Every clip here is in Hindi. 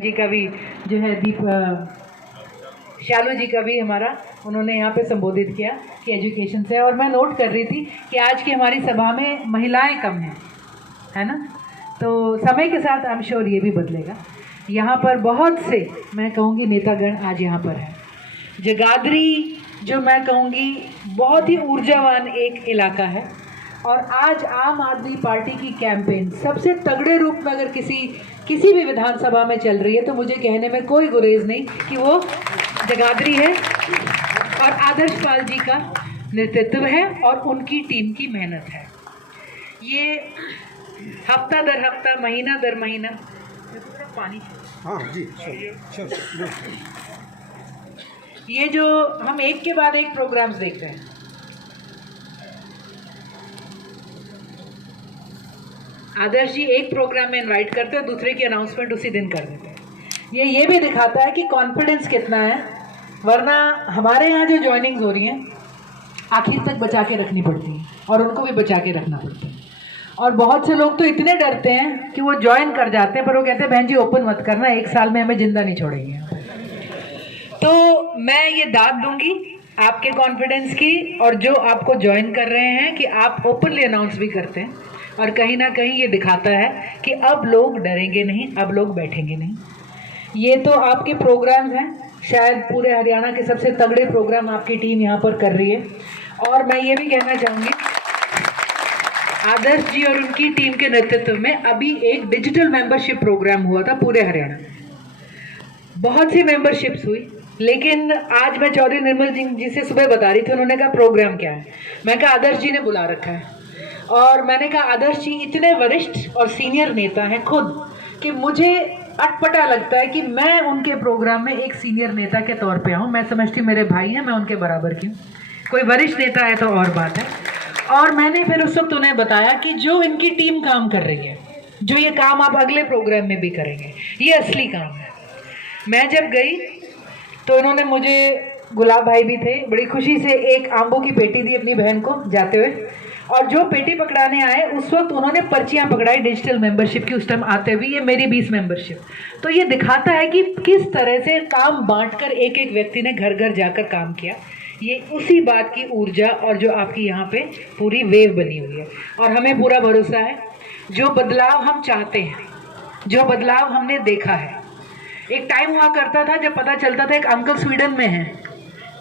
जी का भी जो है शालू जी का भी हमारा उन्होंने यहाँ पे संबोधित किया कि एजुकेशन से। और मैं नोट कर रही थी कि आज की हमारी सभा में महिलाएं कम हैं, है ना। तो समय के साथ आई एम श्योर ये भी बदलेगा। यहाँ पर बहुत से मैं कहूँगी नेतागण आज यहाँ पर हैं। जगाधरी जो मैं कहूँगी बहुत ही ऊर्जावान एक इलाका है। और आज आम आदमी पार्टी की कैंपेन सबसे तगड़े रूप में अगर किसी भी विधानसभा में चल रही है तो मुझे कहने में कोई गुरेज नहीं कि वो जगाधरी है। और आदर्श पाल जी का नेतृत्व है और उनकी टीम की मेहनत है। ये हफ्ता दर हफ्ता, महीना दर महीना, पानी, हाँ जी, ये जो हम एक के बाद एक प्रोग्राम्स देखते हैं, आदर्श जी एक प्रोग्राम में इनवाइट करते हैं, दूसरे की अनाउंसमेंट उसी दिन कर देते हैं। ये भी दिखाता है कि कॉन्फिडेंस कितना है। वरना हमारे यहाँ जो ज्वाइनिंग्स हो रही हैं आखिर तक बचा के रखनी पड़ती है और उनको भी बचा के रखना पड़ता है। और बहुत से लोग तो इतने डरते हैं कि वो ज्वाइन कर जाते हैं, पर वो कहते हैं बहन जी ओपन मत करना, एक साल में हमें जिंदा नहीं छोड़ेंगे। तो मैं ये दाद दूंगी आपके कॉन्फिडेंस की, और जो आपको ज्वाइन कर रहे हैं कि आप ओपनली अनाउंस भी करते हैं। और कहीं ना कहीं ये दिखाता है कि अब लोग डरेंगे नहीं, अब लोग बैठेंगे नहीं। ये तो आपके प्रोग्राम्स हैं, शायद पूरे हरियाणा के सबसे तगड़े प्रोग्राम आपकी टीम यहाँ पर कर रही है। और मैं ये भी कहना चाहूँगी आदर्श जी और उनकी टीम के नेतृत्व में अभी एक डिजिटल मेंबरशिप प्रोग्राम हुआ था पूरे हरियाणा में। बहुत सी मेंबरशिप्स हुई, लेकिन आज मैं चौधरी निर्मल जी से सुबह बता रही थी, उन्होंने कहा प्रोग्राम क्या है। मैं कहा आदर्श जी ने बुला रखा है। और मैंने कहा आदर्श जी इतने वरिष्ठ और सीनियर नेता हैं खुद कि मुझे अटपटा लगता है कि मैं उनके प्रोग्राम में एक सीनियर नेता के तौर पे आऊँ। मैं समझती मेरे भाई हैं, मैं उनके बराबर की हूँ। कोई वरिष्ठ नेता है तो और बात है। और मैंने फिर उस वक्त उन्हें बताया कि जो इनकी टीम काम कर रही है, जो ये काम आप अगले प्रोग्राम में भी करेंगे, ये असली काम है। मैं जब गई तो इन्होंने मुझे, गुलाब भाई भी थे, बड़ी खुशी से एक आंबों की पेटी दी अपनी बहन को जाते हुए। और जो पेटी पकड़ाने आए उस वक्त उन्होंने पर्चियां पकड़ाई डिजिटल मेंबरशिप की, उस टाइम आते हुए ये मेरी 20 मेंबरशिप। तो ये दिखाता है कि किस तरह से काम बांटकर एक एक व्यक्ति ने घर घर जाकर काम किया। ये उसी बात की ऊर्जा और जो आपकी यहाँ पे पूरी वेव बनी हुई है। और हमें पूरा भरोसा है जो बदलाव हम चाहते हैं, जो बदलाव हमने देखा है। एक टाइम हुआ करता था जब पता चलता था एक अंकल स्वीडन में है,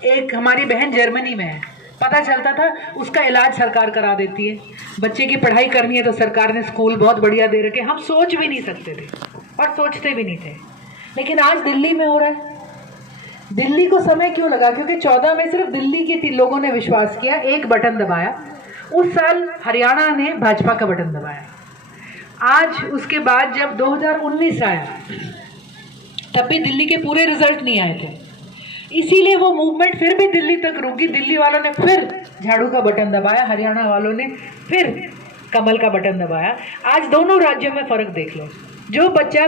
एक हमारी बहन जर्मनी में है, पता चलता था उसका इलाज सरकार करा देती है। बच्चे की पढ़ाई करनी है तो सरकार ने स्कूल बहुत बढ़िया दे रखे, हम सोच भी नहीं सकते थे और सोचते भी नहीं थे। लेकिन आज दिल्ली में हो रहा है। दिल्ली को समय क्यों लगा? क्योंकि 14 में सिर्फ दिल्ली के लोगों ने विश्वास किया, एक बटन दबाया। उस साल हरियाणा ने भाजपा का बटन दबाया। आज उसके बाद जब 2019 आया तब भी दिल्ली के पूरे रिजल्ट नहीं आए थे, इसीलिए वो मूवमेंट फिर भी दिल्ली तक रुकी। दिल्ली वालों ने फिर झाड़ू का बटन दबाया, हरियाणा वालों ने फिर कमल का बटन दबाया। आज दोनों राज्यों में फर्क देख लो। जो बच्चा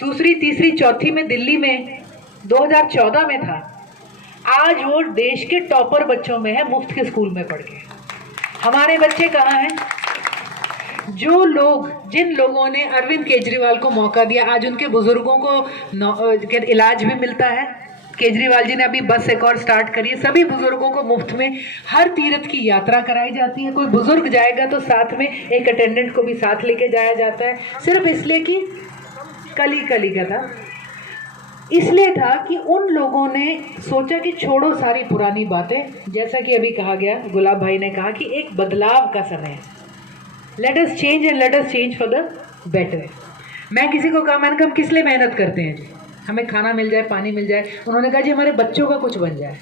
दूसरी, तीसरी, चौथी में दिल्ली में 2014 में था, आज वो देश के टॉपर बच्चों में है, मुफ्त के स्कूल में पढ़ के। हमारे बच्चे कहाँ हैं? जो लोग, जिन लोगों ने अरविंद केजरीवाल को मौका दिया, आज उनके बुजुर्गों को इलाज भी मिलता है। केजरीवाल जी ने अभी बस एक और स्टार्ट करी है, सभी बुजुर्गों को मुफ्त में हर तीर्थ की यात्रा कराई जाती है। कोई बुजुर्ग जाएगा तो साथ में एक अटेंडेंट को भी साथ लेके जाया जाता है, सिर्फ इसलिए कि कली का था। इसलिए था कि उन लोगों ने सोचा कि छोड़ो सारी पुरानी बातें। जैसा कि अभी कहा गया, गुलाब भाई ने कहा कि एक बदलाव का समय है। Let us change and let us change for the better. मैं किसी को कहा, मैंने कहा हम किस लिए मेहनत करते हैं जी? हमें खाना मिल जाए, पानी मिल जाए। उन्होंने कहा जी हमारे बच्चों का कुछ बन जाए।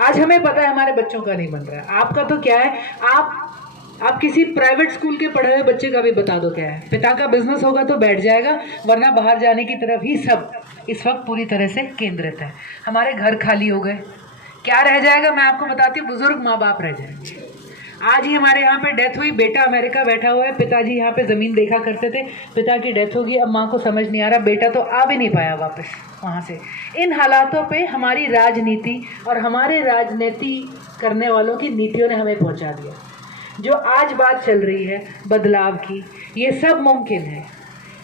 आज हमें पता है हमारे बच्चों का नहीं बन रहा है। आपका तो क्या है, आप किसी प्राइवेट स्कूल के पढ़े हुए बच्चे का भी बता दो क्या है। पिता का बिजनेस होगा तो बैठ जाएगा, वरना बाहर जाने की तरफ ही सब इस वक्त पूरी तरह से केंद्रित है। हमारे घर खाली हो गए, क्या रह जाएगा? मैं आपको बताती हूँ, बुजुर्ग माँ बाप रह जाएंगे। आज ही हमारे यहाँ पे डेथ हुई, बेटा अमेरिका बैठा हुआ है, पिताजी यहाँ पे ज़मीन देखा करते थे, पिता की डेथ होगी, अब माँ को समझ नहीं आ रहा, बेटा तो आ भी नहीं पाया वापस वहाँ से। इन हालातों पे हमारी राजनीति और हमारे राजनीति करने वालों की नीतियों ने हमें पहुँचा दिया। जो आज बात चल रही है बदलाव की, ये सब मुमकिन है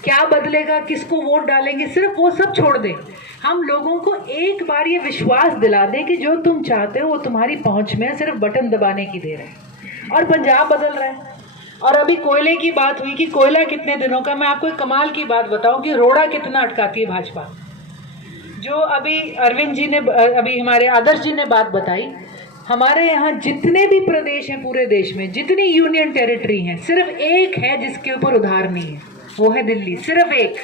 क्या बदलेगा, किसको वोट डालेंगे, सिर्फ वो सब छोड़ दें। हम लोगों को एक बार ये विश्वास दिला दें कि जो तुम चाहते हो वो तुम्हारी पहुंच में है, सिर्फ बटन दबाने की देर है। और पंजाब बदल रहा है। और अभी कोयले की बात हुई कि कोयला कितने दिनों का, मैं आपको एक कमाल की बात बताऊं कि रोड़ा कितना अटकाती है भाजपा। जो अभी अरविंद जी ने, अभी हमारे आदर्श जी ने बात बताई, हमारे यहाँ जितने भी प्रदेश हैं पूरे देश में, जितनी यूनियन टेरिटरी हैं, सिर्फ एक है जिसके ऊपर उधार नहीं है, वो है दिल्ली। सिर्फ एक।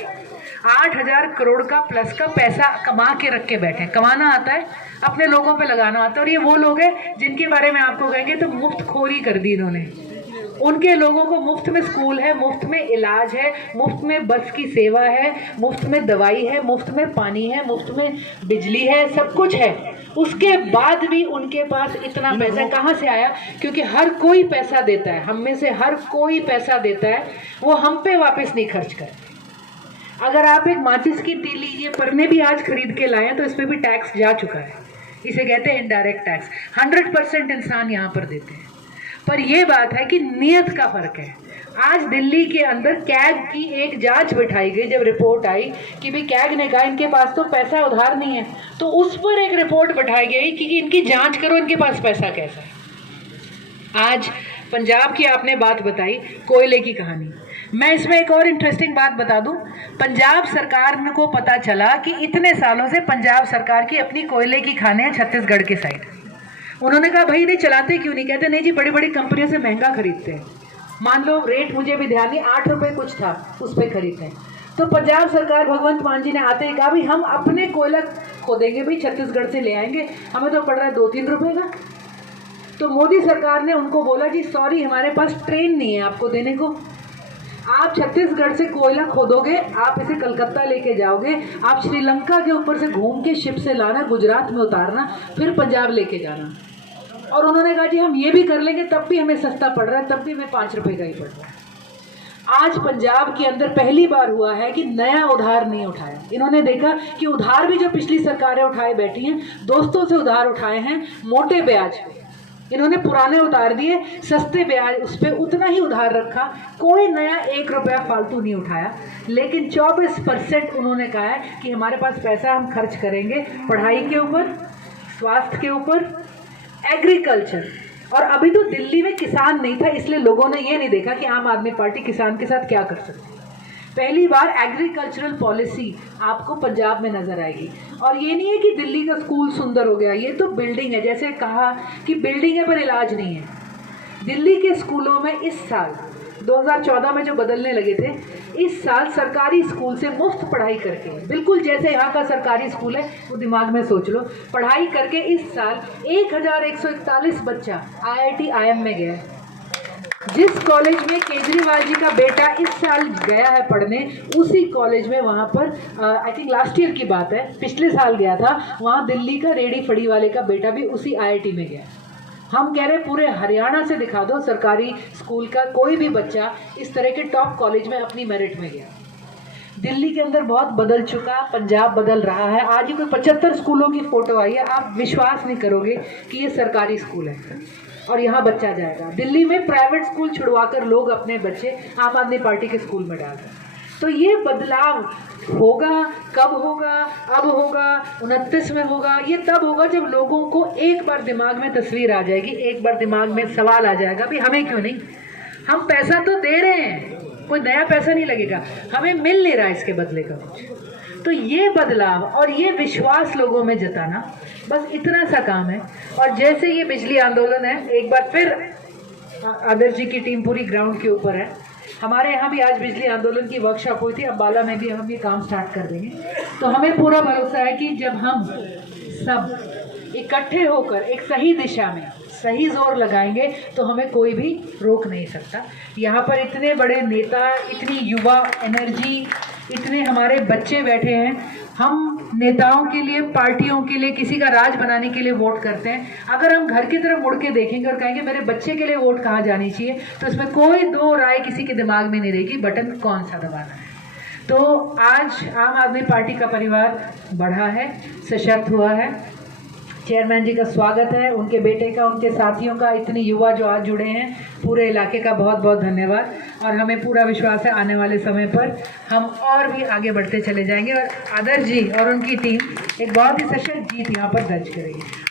8,000 करोड़ का प्लस का पैसा कमा के रख के बैठे। कमाना आता है, अपने लोगों पे लगाना आता है। और ये वो लोग हैं जिनके बारे में आपको कहेंगे तो मुफ्त खोरी कर दी इन्होंने। उनके लोगों को मुफ्त में स्कूल है, मुफ्त में इलाज है, मुफ्त में बस की सेवा है, मुफ्त में दवाई है, मुफ्त में पानी है, मुफ्त में बिजली है, सब कुछ है। उसके बाद भी उनके पास इतना पैसा कहाँ से आया? क्योंकि हर कोई पैसा देता है, हम में से हर कोई पैसा देता है, वो हम पे वापस नहीं खर्च करते। अगर आप एक माचिस की तीली ये परने भी आज खरीद के लाएं तो इस पर भी टैक्स जा चुका है। इसे कहते हैं इनडायरेक्ट टैक्स। 100% इंसान यहाँ पर देते हैं। पर यह बात है कि नियत का फर्क है। आज दिल्ली के अंदर कैग की एक जांच बिठाई गई। जब रिपोर्ट आई कि भाई कैग ने कहा इनके पास तो पैसा उधार नहीं है, तो उस पर एक रिपोर्ट बिठाई गई कि इनकी जांच करो, इनके पास पैसा कैसा है। आज पंजाब की आपने बात बताई, कोयले की कहानी। मैं इसमें एक और इंटरेस्टिंग बात बता दूं। पंजाब सरकार को पता चला कि इतने सालों से पंजाब सरकार की अपनी कोयले की खानें हैं छत्तीसगढ़ के साइड। उन्होंने कहा भाई नहीं चलाते क्यों नहीं? कहते नहीं जी, बड़ी बड़ी कंपनियों से महंगा खरीदते हैं। मान लो रेट मुझे भी ध्यान नहीं, 8 रुपये कुछ था, उस पर खरीदते हैं। तो पंजाब सरकार भगवंत मान जी ने आते ही कहा भाई हम अपने कोयला खोदेंगे, भाई छत्तीसगढ़ से ले आएंगे, हमें तो पड़ रहा है 2-3 रुपये का। तो मोदी सरकार ने उनको बोला जी सॉरी, हमारे पास ट्रेन नहीं है आपको देने को। आप छत्तीसगढ़ से कोयला खोदोगे, आप इसे कलकत्ता लेके जाओगे, आप श्रीलंका के ऊपर से घूम के शिप से लाना, गुजरात में उतारना, फिर पंजाब लेके जाना। और उन्होंने कहा जी हम ये भी कर लेंगे, तब भी हमें सस्ता पड़ रहा है, तब भी हमें 5 रुपये का ही पड़ रहा है। आज पंजाब के अंदर पहली बार हुआ है कि नया उधार नहीं उठाया। इन्होंने देखा कि उधार भी जो पिछली सरकारें उठाए बैठी हैं, दोस्तों से उधार उठाए हैं मोटे ब्याज पे, इन्होंने पुराने उतार दिए सस्ते ब्याज, उस पर उतना ही उधार रखा, कोई नया 1 रुपया फालतू नहीं उठाया। लेकिन 24% उन्होंने कहा है कि हमारे पास पैसा हम खर्च करेंगे पढ़ाई के ऊपर, स्वास्थ्य के ऊपर, एग्रीकल्चर। और अभी तो दिल्ली में किसान नहीं था, इसलिए लोगों ने ये नहीं देखा कि आम आदमी पार्टी किसान के साथ क्या कर सकती है। पहली बार एग्रीकल्चरल पॉलिसी आपको पंजाब में नजर आएगी। और ये नहीं है कि दिल्ली का स्कूल सुंदर हो गया, ये तो बिल्डिंग है। जैसे कहा कि बिल्डिंग है पर इलाज नहीं है। दिल्ली के स्कूलों में इस साल 2014 में जो बदलने लगे थे, इस साल सरकारी स्कूल से मुफ्त पढ़ाई करके, बिल्कुल जैसे यहाँ का सरकारी स्कूल है वो दिमाग में सोच लो, पढ़ाई करके इस साल 1141 बच्चा IIT IIM में गया है। जिस कॉलेज में केजरीवाल जी का बेटा इस साल गया है पढ़ने, उसी कॉलेज में वहाँ पर आई थिंक लास्ट ईयर की बात है, पिछले साल गया था, वहाँ दिल्ली का रेडी फड़ी वाले का बेटा भी उसी IIT में गया। हम कह रहे पूरे हरियाणा से दिखा दो सरकारी स्कूल का कोई भी बच्चा इस तरह के टॉप कॉलेज में अपनी मेरिट में गया। दिल्ली के अंदर बहुत बदल चुका, पंजाब बदल रहा है। आज ही कोई 75 स्कूलों की फोटो आई है, आप विश्वास नहीं करोगे कि ये सरकारी स्कूल है और यहाँ बच्चा जाएगा। दिल्ली में प्राइवेट स्कूल छुड़वाकर लोग अपने बच्चे आम आदमी पार्टी के स्कूल में डाल रहे। तो ये बदलाव होगा, कब होगा? अब होगा, 29 में होगा। ये तब होगा जब लोगों को एक बार दिमाग में तस्वीर आ जाएगी, एक बार दिमाग में सवाल आ जाएगा भी हमें क्यों नहीं, हम पैसा तो दे रहे हैं, कोई नया पैसा नहीं लगेगा, हमें मिल नहीं रहा इसके बदले का कुछ। तो ये बदलाव और ये विश्वास लोगों में जताना, बस इतना सा काम है। और जैसे ये बिजली आंदोलन है, एक बार फिर आदर्श जी की टीम पूरी ग्राउंड के ऊपर है। हमारे यहाँ भी आज बिजली आंदोलन की वर्कशॉप हुई थी, अब बाला में भी हम ये काम स्टार्ट कर देंगे। तो हमें पूरा भरोसा है कि जब हम सब इकट्ठे होकर एक सही दिशा में सही जोर लगाएंगे तो हमें कोई भी रोक नहीं सकता। यहाँ पर इतने बड़े नेता, इतनी युवा एनर्जी, इतने हमारे बच्चे बैठे हैं। हम नेताओं के लिए, पार्टियों के लिए, किसी का राज बनाने के लिए वोट करते हैं। अगर हम घर की तरफ मुड़ के देखेंगे और कहेंगे मेरे बच्चे के लिए वोट कहाँ जानी चाहिए, तो इसमें कोई दो राय किसी के दिमाग में नहीं रहेगी, बटन कौन सा दबाना है। तो आज आम आदमी पार्टी का परिवार बढ़ा है, सशक्त हुआ है। चेयरमैन जी का स्वागत है, उनके बेटे का, उनके साथियों का, इतने युवा जो आज जुड़े हैं, पूरे इलाके का बहुत बहुत धन्यवाद। और हमें पूरा विश्वास है आने वाले समय पर हम और भी आगे बढ़ते चले जाएंगे और आदर्श जी और उनकी टीम एक बहुत ही सशक्त जीत यहाँ पर दर्ज करेगी।